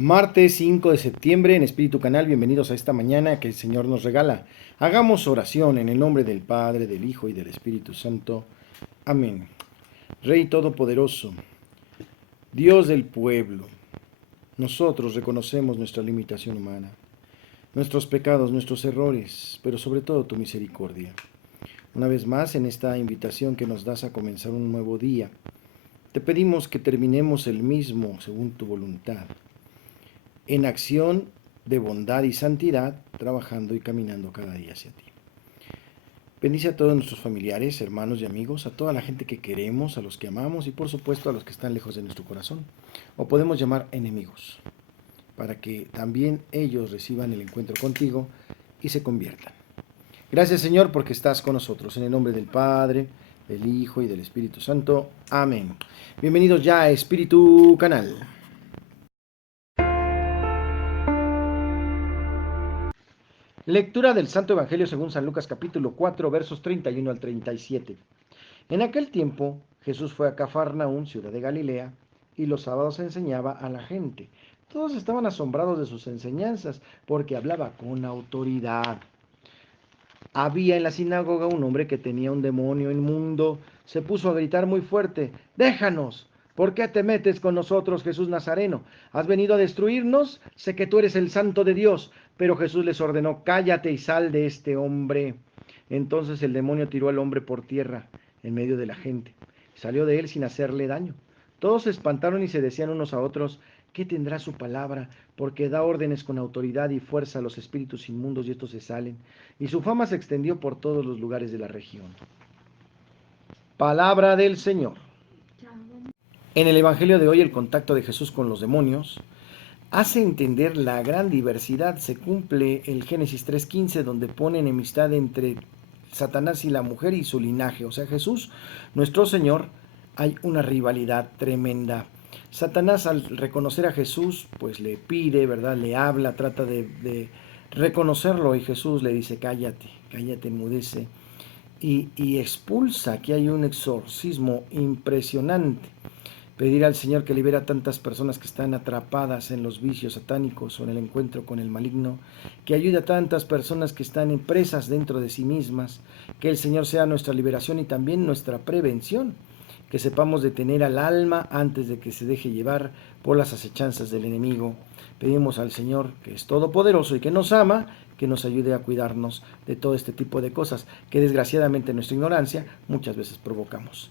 Martes 5 de septiembre en Espíritu Canal, bienvenidos a esta mañana que el Señor nos regala. Hagamos oración en el nombre del Padre, del Hijo y del Espíritu Santo. Amén. Rey Todopoderoso, Dios del pueblo, nosotros reconocemos nuestra limitación humana, nuestros pecados, nuestros errores, pero sobre todo tu misericordia. Una vez más, en esta invitación que nos das a comenzar un nuevo día, te pedimos que terminemos el mismo según tu voluntad, en acción de bondad y santidad, trabajando y caminando cada día hacia ti. Bendice a todos nuestros familiares, hermanos y amigos, a toda la gente que queremos, a los que amamos y por supuesto a los que están lejos de nuestro corazón, o podemos llamar enemigos, para que también ellos reciban el encuentro contigo y se conviertan. Gracias, Señor, porque estás con nosotros. En el nombre del Padre, del Hijo y del Espíritu Santo. Amén. Bienvenidos ya a Espíritu Canal. Lectura del Santo Evangelio según San Lucas capítulo 4 versos 31 al 37. En aquel tiempo Jesús fue a Cafarnaún, ciudad de Galilea, y los sábados enseñaba a la gente. Todos estaban asombrados de sus enseñanzas, porque hablaba con autoridad. Había en la sinagoga un hombre que tenía un demonio inmundo. Se puso a gritar muy fuerte: «¡Déjanos! ¿Por qué te metes con nosotros, Jesús Nazareno? ¿Has venido a destruirnos? Sé que tú eres el Santo de Dios». Pero Jesús les ordenó: «Cállate y sal de este hombre». Entonces el demonio tiró al hombre por tierra, en medio de la gente. Salió de él sin hacerle daño. Todos se espantaron y se decían unos a otros: «¿Qué tendrá su palabra? Porque da órdenes con autoridad y fuerza a los espíritus inmundos y estos se salen». Y su fama se extendió por todos los lugares de la región. Palabra del Señor. En el Evangelio de hoy, el contacto de Jesús con los demonios hace entender la gran diversidad. Se cumple el Génesis 3:15, donde pone enemistad entre Satanás y la mujer y su linaje. O sea, Jesús, nuestro Señor, hay una rivalidad tremenda. Satanás, al reconocer a Jesús, pues le pide, ¿verdad? Le habla, trata de reconocerlo, y Jesús le dice: cállate, cállate, enmudece, y expulsa. Aquí hay un exorcismo impresionante. Pedir al Señor que libere a tantas personas que están atrapadas en los vicios satánicos o en el encuentro con el maligno, que ayude a tantas personas que están presas dentro de sí mismas, que el Señor sea nuestra liberación y también nuestra prevención, que sepamos detener al alma antes de que se deje llevar por las acechanzas del enemigo. Pedimos al Señor, que es todopoderoso y que nos ama, que nos ayude a cuidarnos de todo este tipo de cosas que desgraciadamente en nuestra ignorancia muchas veces provocamos.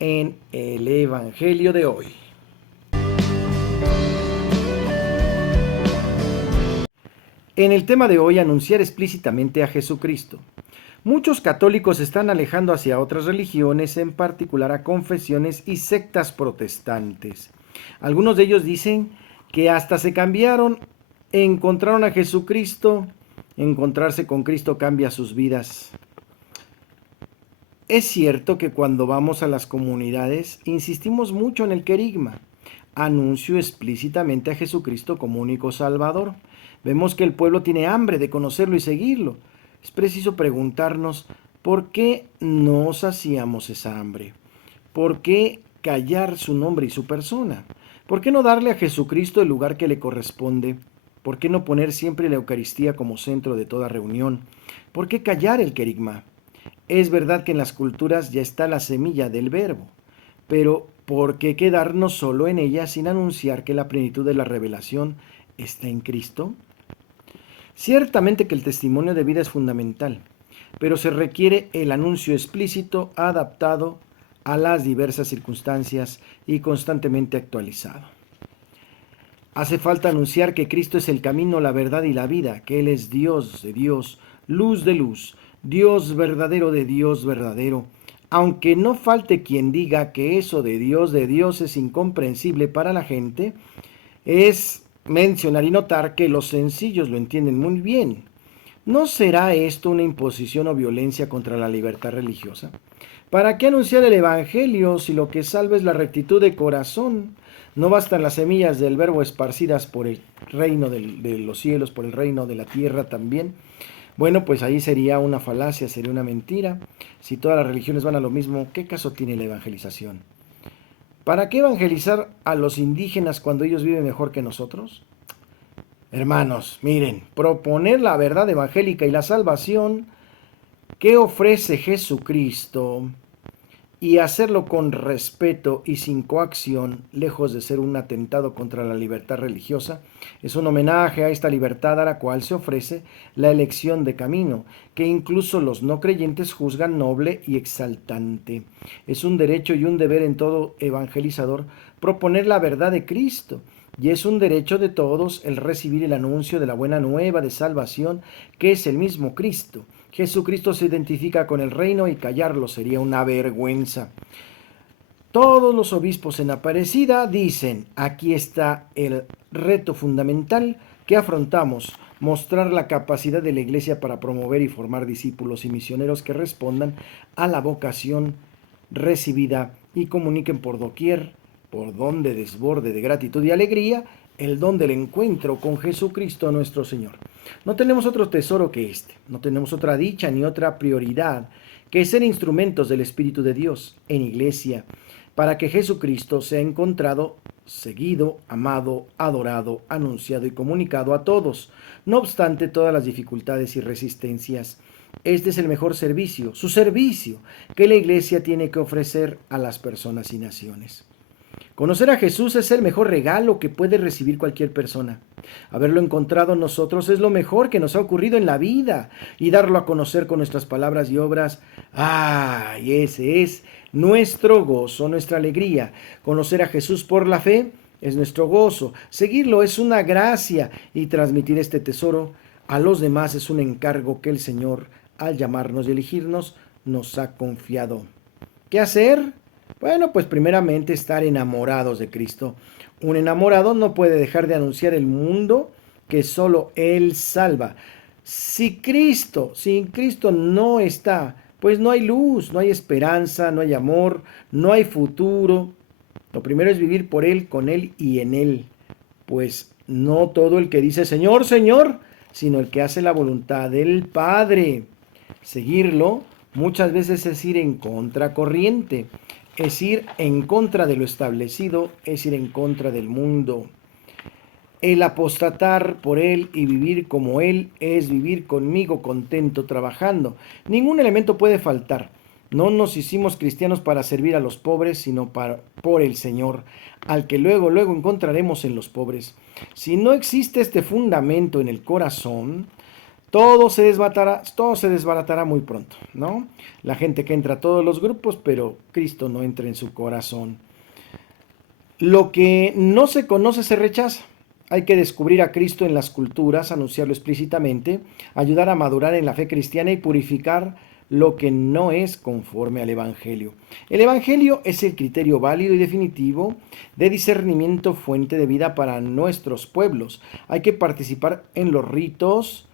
En el Evangelio de hoy. En el tema de hoy, anunciar explícitamente a Jesucristo. Muchos católicos se están alejando hacia otras religiones, en particular a confesiones y sectas protestantes. Algunos de ellos dicen que hasta se cambiaron, encontraron a Jesucristo. Encontrarse con Cristo cambia sus vidas. Es cierto que cuando vamos a las comunidades insistimos mucho en el querigma, anuncio explícitamente a Jesucristo como único Salvador. Vemos que el pueblo tiene hambre de conocerlo y seguirlo. Es preciso preguntarnos por qué no saciamos esa hambre. ¿Por qué callar su nombre y su persona? ¿Por qué no darle a Jesucristo el lugar que le corresponde? ¿Por qué no poner siempre la Eucaristía como centro de toda reunión? ¿Por qué callar el querigma? Es verdad que en las culturas ya está la semilla del verbo, pero ¿por qué quedarnos solo en ella sin anunciar que la plenitud de la revelación está en Cristo? Ciertamente que el testimonio de vida es fundamental, pero se requiere el anuncio explícito, adaptado a las diversas circunstancias y constantemente actualizado. Hace falta anunciar que Cristo es el camino, la verdad y la vida, que Él es Dios de Dios, luz de luz, Dios verdadero de Dios verdadero, aunque no falte quien diga que eso de Dios es incomprensible para la gente. Es mencionar y notar que los sencillos lo entienden muy bien. ¿No será esto una imposición o violencia contra la libertad religiosa? ¿Para qué anunciar el Evangelio si lo que salva es la rectitud de corazón? ¿No bastan las semillas del verbo esparcidas por el reino de los cielos, por el reino de la tierra también? Bueno, pues ahí sería una falacia, sería una mentira. Si todas las religiones van a lo mismo, ¿qué caso tiene la evangelización? ¿Para qué evangelizar a los indígenas cuando ellos viven mejor que nosotros? Hermanos, miren, proponer la verdad evangélica y la salvación que ofrece Jesucristo y hacerlo con respeto y sin coacción, lejos de ser un atentado contra la libertad religiosa, es un homenaje a esta libertad a la cual se ofrece la elección de camino, que incluso los no creyentes juzgan noble y exaltante. Es un derecho y un deber en todo evangelizador proponer la verdad de Cristo, y es un derecho de todos el recibir el anuncio de la buena nueva de salvación, que es el mismo Cristo. Jesucristo se identifica con el reino y callarlo sería una vergüenza. Todos los obispos en Aparecida dicen, aquí está el reto fundamental que afrontamos, mostrar la capacidad de la Iglesia para promover y formar discípulos y misioneros que respondan a la vocación recibida y comuniquen por doquier, por donde desborde de gratitud y alegría, el don del encuentro con Jesucristo nuestro Señor. No tenemos otro tesoro que este, no tenemos otra dicha ni otra prioridad que ser instrumentos del Espíritu de Dios en Iglesia, para que Jesucristo sea encontrado, seguido, amado, adorado, anunciado y comunicado a todos, no obstante todas las dificultades y resistencias. Este es el mejor servicio, su servicio, que la Iglesia tiene que ofrecer a las personas y naciones. Conocer a Jesús es el mejor regalo que puede recibir cualquier persona. Haberlo encontrado en nosotros es lo mejor que nos ha ocurrido en la vida, y darlo a conocer con nuestras palabras y obras, ¡ay! Ese es nuestro gozo, nuestra alegría. Conocer a Jesús por la fe es nuestro gozo. Seguirlo es una gracia, y transmitir este tesoro a los demás es un encargo que el Señor, al llamarnos y elegirnos, nos ha confiado. ¿Qué hacer? Bueno, pues primeramente estar enamorados de Cristo. Un enamorado no puede dejar de anunciar el mundo que solo Él salva. Si sin Cristo no está, pues no hay luz, no hay esperanza, no hay amor, no hay futuro. Lo primero es vivir por Él, con Él y en Él. Pues no todo el que dice Señor, Señor, sino el que hace la voluntad del Padre. Seguirlo muchas veces es ir en contracorriente. Es ir en contra de lo establecido, es ir en contra del mundo. El apostatar por Él y vivir como Él es vivir conmigo contento trabajando. Ningún elemento puede faltar. No nos hicimos cristianos para servir a los pobres, sino por el Señor, al que luego encontraremos en los pobres. Si no existe este fundamento en el corazón, todo se desbaratará muy pronto, ¿no? La gente que entra a todos los grupos, pero Cristo no entra en su corazón. Lo que no se conoce se rechaza. Hay que descubrir a Cristo en las culturas, anunciarlo explícitamente, ayudar a madurar en la fe cristiana y purificar lo que no es conforme al Evangelio. El Evangelio es el criterio válido y definitivo de discernimiento, fuente de vida para nuestros pueblos. Hay que participar en los ritos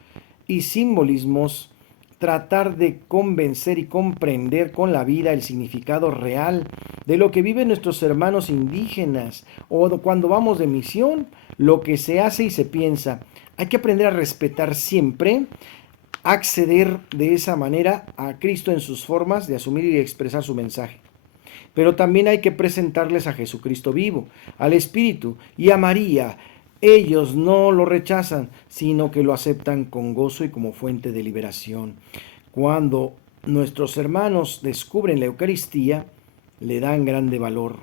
y simbolismos, tratar de convencer y comprender con la vida el significado real de lo que viven nuestros hermanos indígenas, o cuando vamos de misión, lo que se hace y se piensa. Hay que aprender a respetar siempre, acceder de esa manera a Cristo en sus formas de asumir y expresar su mensaje. Pero también hay que presentarles a Jesucristo vivo, al Espíritu y a María. Ellos no lo rechazan, sino que lo aceptan con gozo y como fuente de liberación. Cuando nuestros hermanos descubren la Eucaristía, le dan grande valor.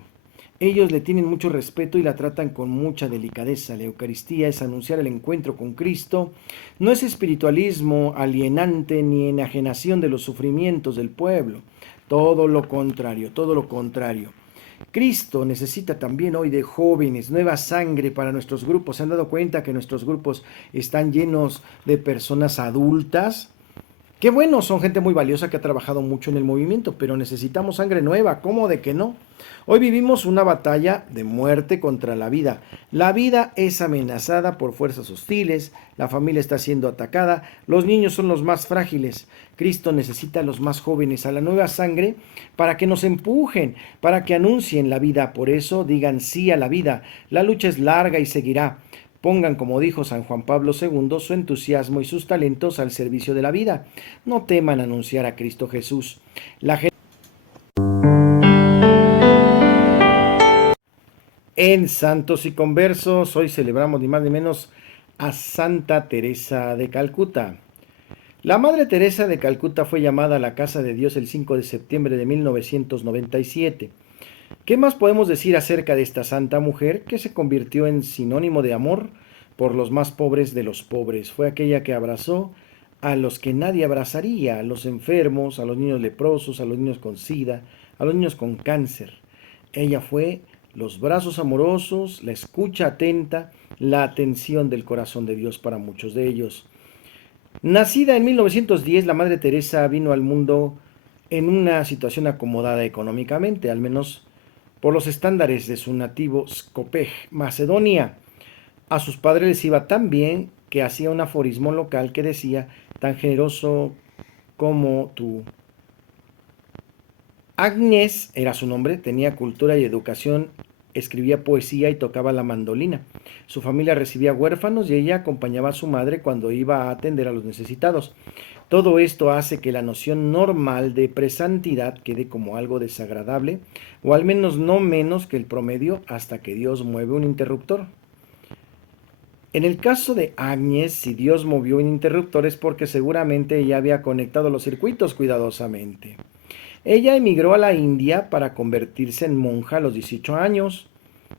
Ellos le tienen mucho respeto y la tratan con mucha delicadeza. La Eucaristía es anunciar el encuentro con Cristo. No es espiritualismo alienante ni enajenación de los sufrimientos del pueblo. Todo lo contrario, todo lo contrario. Cristo necesita también hoy de jóvenes, nueva sangre para nuestros grupos. ¿Se han dado cuenta que nuestros grupos están llenos de personas adultas? Qué bueno, son gente muy valiosa que ha trabajado mucho en el movimiento, pero necesitamos sangre nueva, ¿cómo de que no? Hoy vivimos una batalla de muerte contra la vida. La vida es amenazada por fuerzas hostiles, la familia está siendo atacada, los niños son los más frágiles. Cristo necesita a los más jóvenes, a la nueva sangre, para que nos empujen, para que anuncien la vida. Por eso digan sí a la vida. La lucha es larga y seguirá. Pongan, como dijo San Juan Pablo II, su entusiasmo y sus talentos al servicio de la vida. No teman anunciar a Cristo Jesús. En Santos y Conversos, hoy celebramos ni más ni menos a Santa Teresa de Calcuta. La Madre Teresa de Calcuta fue llamada a la Casa de Dios el 5 de septiembre de 1997. ¿Qué más podemos decir acerca de esta santa mujer que se convirtió en sinónimo de amor por los más pobres de los pobres? Fue aquella que abrazó a los que nadie abrazaría, a los enfermos, a los niños leprosos, a los niños con sida, a los niños con cáncer. Ella fue los brazos amorosos, la escucha atenta, la atención del corazón de Dios para muchos de ellos. Nacida en 1910, la Madre Teresa vino al mundo en una situación acomodada económicamente, al menos por los estándares de su nativo Skopje, Macedonia. A sus padres les iba tan bien que hacía un aforismo local que decía: tan generoso como tú. Agnes era su nombre, tenía cultura y educación, escribía poesía y tocaba la mandolina. Su familia recibía huérfanos y ella acompañaba a su madre cuando iba a atender a los necesitados. Todo esto hace que la noción normal de presantidad quede como algo desagradable, o al menos no menos que el promedio, hasta que Dios mueve un interruptor. En el caso de Agnes, si Dios movió un interruptor es porque seguramente ella había conectado los circuitos cuidadosamente. Ella emigró a la India para convertirse en monja a los 18 años,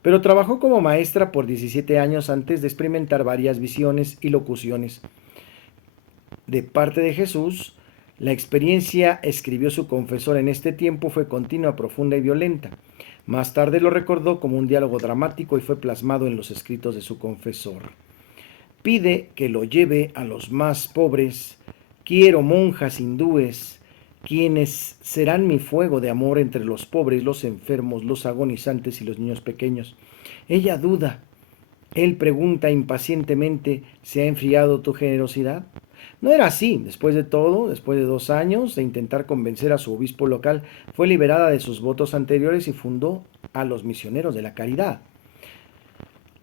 pero trabajó como maestra por 17 años antes de experimentar varias visiones y locuciones de parte de Jesús. La experiencia, escribió su confesor, en este tiempo fue continua, profunda y violenta. Más tarde lo recordó como un diálogo dramático y fue plasmado en los escritos de su confesor. Pide que lo lleve a los más pobres. Quiero monjas hindúes, quienes serán mi fuego de amor entre los pobres, los enfermos, los agonizantes y los niños pequeños. Ella duda. Él pregunta impacientemente: ¿se ha enfriado tu generosidad? No era así. Después de todo, después de 2 años de intentar convencer a su obispo local, fue liberada de sus votos anteriores y fundó a los misioneros de la caridad.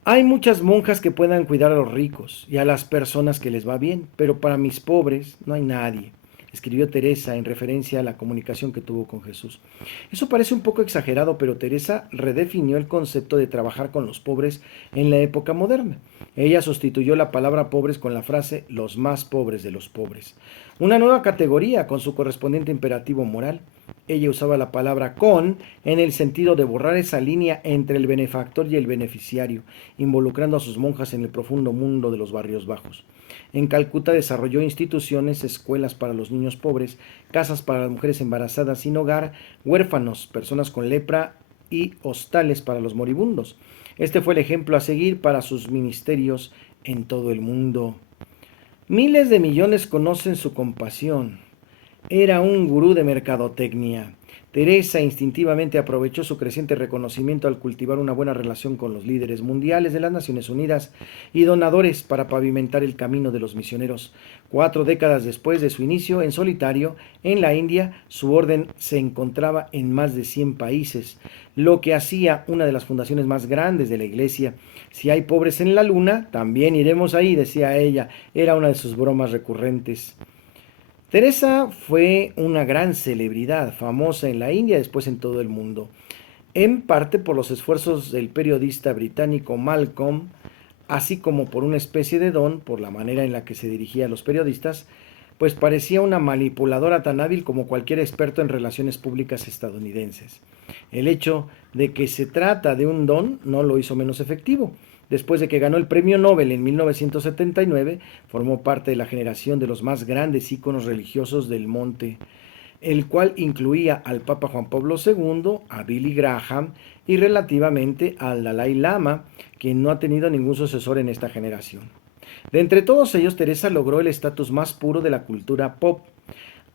Hay muchas monjas que puedan cuidar a los ricos y a las personas que les va bien, pero para mis pobres no hay nadie, escribió Teresa en referencia a la comunicación que tuvo con Jesús. Eso parece un poco exagerado, pero Teresa redefinió el concepto de trabajar con los pobres en la época moderna. Ella sustituyó la palabra pobres con la frase los más pobres de los pobres, una nueva categoría con su correspondiente imperativo moral. Ella usaba la palabra con en el sentido de borrar esa línea entre el benefactor y el beneficiario, involucrando a sus monjas en el profundo mundo de los barrios bajos. En Calcuta desarrolló instituciones, escuelas para los niños pobres, casas para las mujeres embarazadas sin hogar, huérfanos, personas con lepra y hostales para los moribundos. Este fue el ejemplo a seguir para sus ministerios en todo el mundo. Miles de millones conocen su compasión. Era un gurú de mercadotecnia. Teresa instintivamente aprovechó su creciente reconocimiento al cultivar una buena relación con los líderes mundiales de las Naciones Unidas y donadores para pavimentar el camino de los misioneros. 4 décadas después de su inicio en solitario en la India, su orden se encontraba en más de 100 países, lo que hacía una de las fundaciones más grandes de la Iglesia. Si hay pobres en la luna, también iremos ahí, decía ella. Era una de sus bromas recurrentes. Teresa fue una gran celebridad, famosa en la India, después en todo el mundo, en parte por los esfuerzos del periodista británico Malcolm, así como por una especie de don, por la manera en la que se dirigía a los periodistas, pues parecía una manipuladora tan hábil como cualquier experto en relaciones públicas estadounidenses. El hecho de que se trata de un don no lo hizo menos efectivo. Después de que ganó el premio Nobel en 1979, formó parte de la generación de los más grandes íconos religiosos del monte, el cual incluía al Papa Juan Pablo II, a Billy Graham y relativamente al Dalai Lama, quien no ha tenido ningún sucesor en esta generación. De entre todos ellos, Teresa logró el estatus más puro de la cultura pop,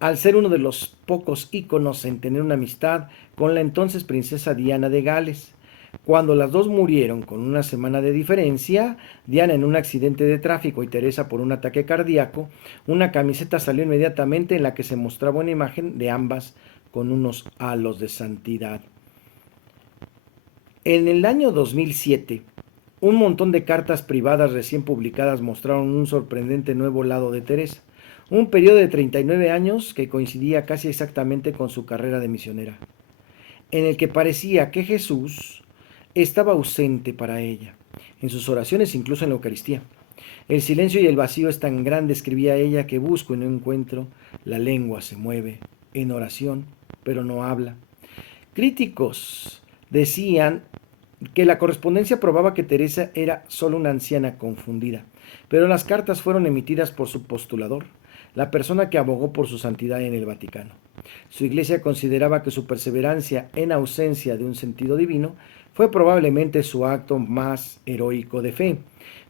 al ser uno de los pocos íconos en tener una amistad con la entonces princesa Diana de Gales. Cuando las dos murieron con una semana de diferencia, Diana en un accidente de tráfico y Teresa por un ataque cardíaco, una camiseta salió inmediatamente en la que se mostraba una imagen de ambas con unos halos de santidad. En el año 2007, un montón de cartas privadas recién publicadas mostraron un sorprendente nuevo lado de Teresa, un periodo de 39 años que coincidía casi exactamente con su carrera de misionera, en el que parecía que Jesús estaba ausente para ella, en sus oraciones, incluso en la Eucaristía. El silencio y el vacío es tan grande, escribía ella, que busco y no encuentro. La lengua se mueve en oración, pero no habla. Críticos decían que la correspondencia probaba que Teresa era solo una anciana confundida, pero las cartas fueron emitidas por su postulador, la persona que abogó por su santidad en el Vaticano. Su iglesia consideraba que su perseverancia en ausencia de un sentido divino fue probablemente su acto más heroico de fe.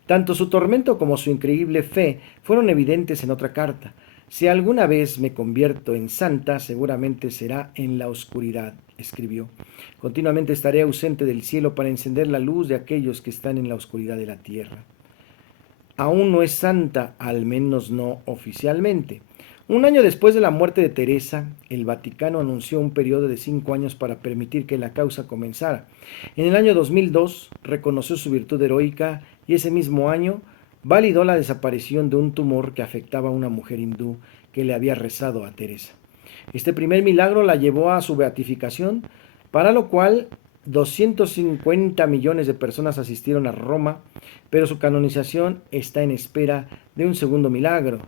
Tanto su tormento como su increíble fe fueron evidentes en otra carta. Si alguna vez me convierto en santa, seguramente será en la oscuridad, escribió. Continuamente estaré ausente del cielo para encender la luz de aquellos que están en la oscuridad de la tierra. Aún no es santa, al menos no oficialmente. Un año después de la muerte de Teresa, el Vaticano anunció un periodo de 5 años para permitir que la causa comenzara. En el año 2002 reconoció su virtud heroica y ese mismo año validó la desaparición de un tumor que afectaba a una mujer hindú que le había rezado a Teresa. Este primer milagro la llevó a su beatificación, para lo cual 250 millones de personas asistieron a Roma, pero su canonización está en espera de un segundo milagro.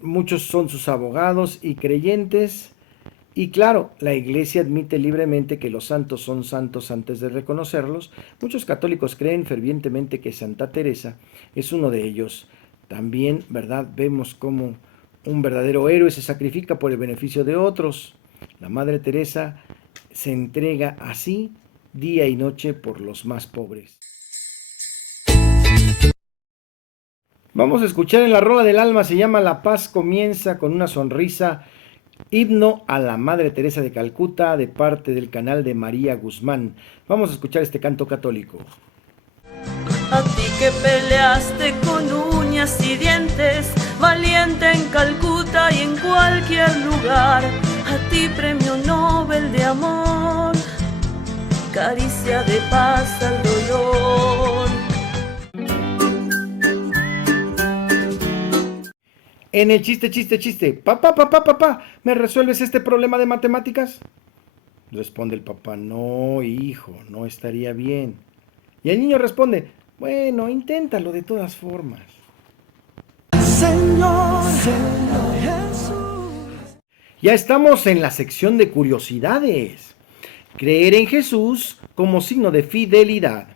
Muchos son sus abogados y creyentes, y claro, la Iglesia admite libremente que los santos son santos antes de reconocerlos. Muchos católicos creen fervientemente que Santa Teresa es uno de ellos. También, ¿verdad?, vemos cómo un verdadero héroe se sacrifica por el beneficio de otros. La Madre Teresa se entrega así día y noche por los más pobres. Vamos a escuchar en la rola del alma, se llama La paz comienza con una sonrisa, himno a la Madre Teresa de Calcuta, de parte del canal de María Guzmán. Vamos a escuchar este canto católico. A ti que peleaste con uñas y dientes, valiente en Calcuta y en cualquier lugar, a ti premio Nobel de amor, caricia de paz al dolor. En el chiste, papá, ¿me resuelves este problema de matemáticas? Responde el papá, no, hijo, no estaría bien. Y el niño responde, bueno, inténtalo de todas formas. Señor Jesús. Ya estamos en la sección de curiosidades. Creer en Jesús como signo de fidelidad.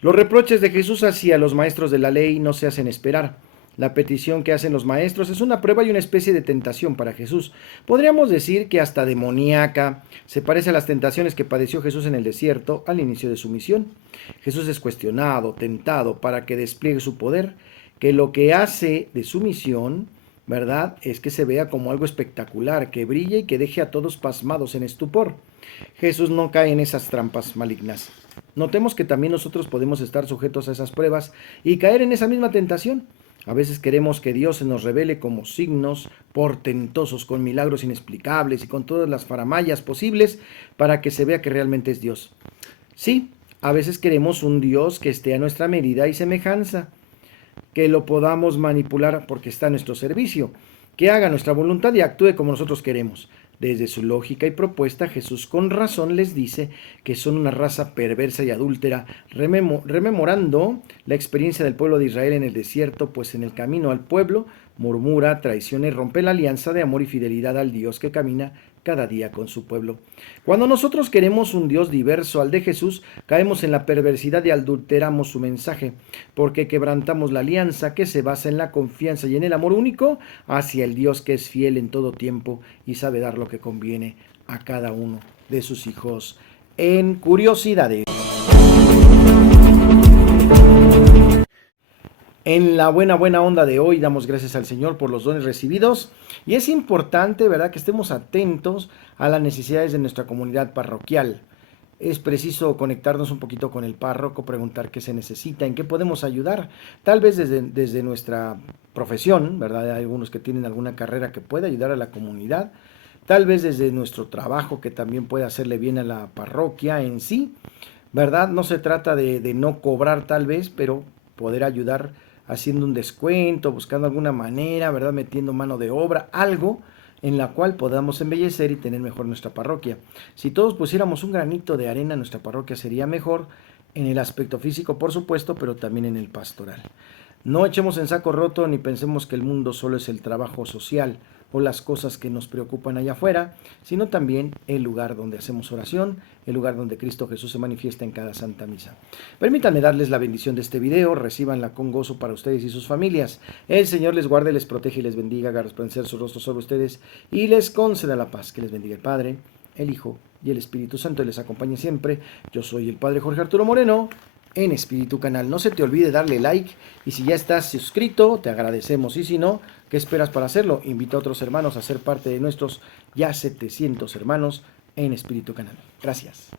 Los reproches de Jesús hacia los maestros de la ley no se hacen esperar. La petición que hacen los maestros es una prueba y una especie de tentación para Jesús. Podríamos decir que hasta demoníaca. Se parece a las tentaciones que padeció Jesús en el desierto al inicio de su misión. Jesús es cuestionado, tentado para que despliegue su poder, que lo que hace de su misión, ¿verdad?, es que se vea como algo espectacular, que brille y que deje a todos pasmados en estupor. Jesús no cae en esas trampas malignas. Notemos que también nosotros podemos estar sujetos a esas pruebas y caer en esa misma tentación. A veces queremos que Dios se nos revele como signos portentosos, con milagros inexplicables y con todas las faramayas posibles para que se vea que realmente es Dios. Sí, a veces queremos un Dios que esté a nuestra medida y semejanza, que lo podamos manipular porque está a nuestro servicio, que haga nuestra voluntad y actúe como nosotros queremos. Desde su lógica y propuesta, Jesús con razón les dice que son una raza perversa y adúltera, rememorando la experiencia del pueblo de Israel en el desierto, pues en el camino al pueblo murmura, traiciona y rompe la alianza de amor y fidelidad al Dios que camina cada día con su pueblo. Cuando nosotros queremos un Dios diverso al de Jesús, caemos en la perversidad y adulteramos su mensaje, porque quebrantamos la alianza que se basa en la confianza y en el amor único hacia el Dios que es fiel en todo tiempo y sabe dar lo que conviene a cada uno de sus hijos. En curiosidades. En la buena onda de hoy damos gracias al Señor por los dones recibidos y es importante, ¿verdad?, que estemos atentos a las necesidades de nuestra comunidad parroquial. Es preciso conectarnos un poquito con el párroco, preguntar qué se necesita, en qué podemos ayudar, tal vez desde nuestra profesión, ¿verdad? Hay algunos que tienen alguna carrera que pueda ayudar a la comunidad, tal vez desde nuestro trabajo que también puede hacerle bien a la parroquia en sí, ¿verdad? No se trata de no cobrar tal vez, pero poder ayudar haciendo un descuento, buscando alguna manera, ¿verdad?, metiendo mano de obra, algo en la cual podamos embellecer y tener mejor nuestra parroquia. Si todos pusiéramos un granito de arena, nuestra parroquia sería mejor en el aspecto físico, por supuesto, pero también en el pastoral. No echemos en saco roto ni pensemos que el mundo solo es el trabajo social o las cosas que nos preocupan allá afuera, sino también el lugar donde hacemos oración, el lugar donde Cristo Jesús se manifiesta en cada Santa Misa. Permítanme darles la bendición de este video, recíbanla con gozo para ustedes y sus familias. El Señor les guarde, les protege y les bendiga, haga resplandecer su rostro sobre ustedes y les conceda la paz. Que les bendiga el Padre, el Hijo y el Espíritu Santo y les acompañe siempre. Yo soy el Padre Jorge Arturo Moreno, en Espíritu Canal. No se te olvide darle like y si ya estás suscrito, te agradecemos. Y si no, ¿qué esperas para hacerlo? Invita a otros hermanos a ser parte de nuestros ya 700 hermanos en Espíritu Canal. Gracias.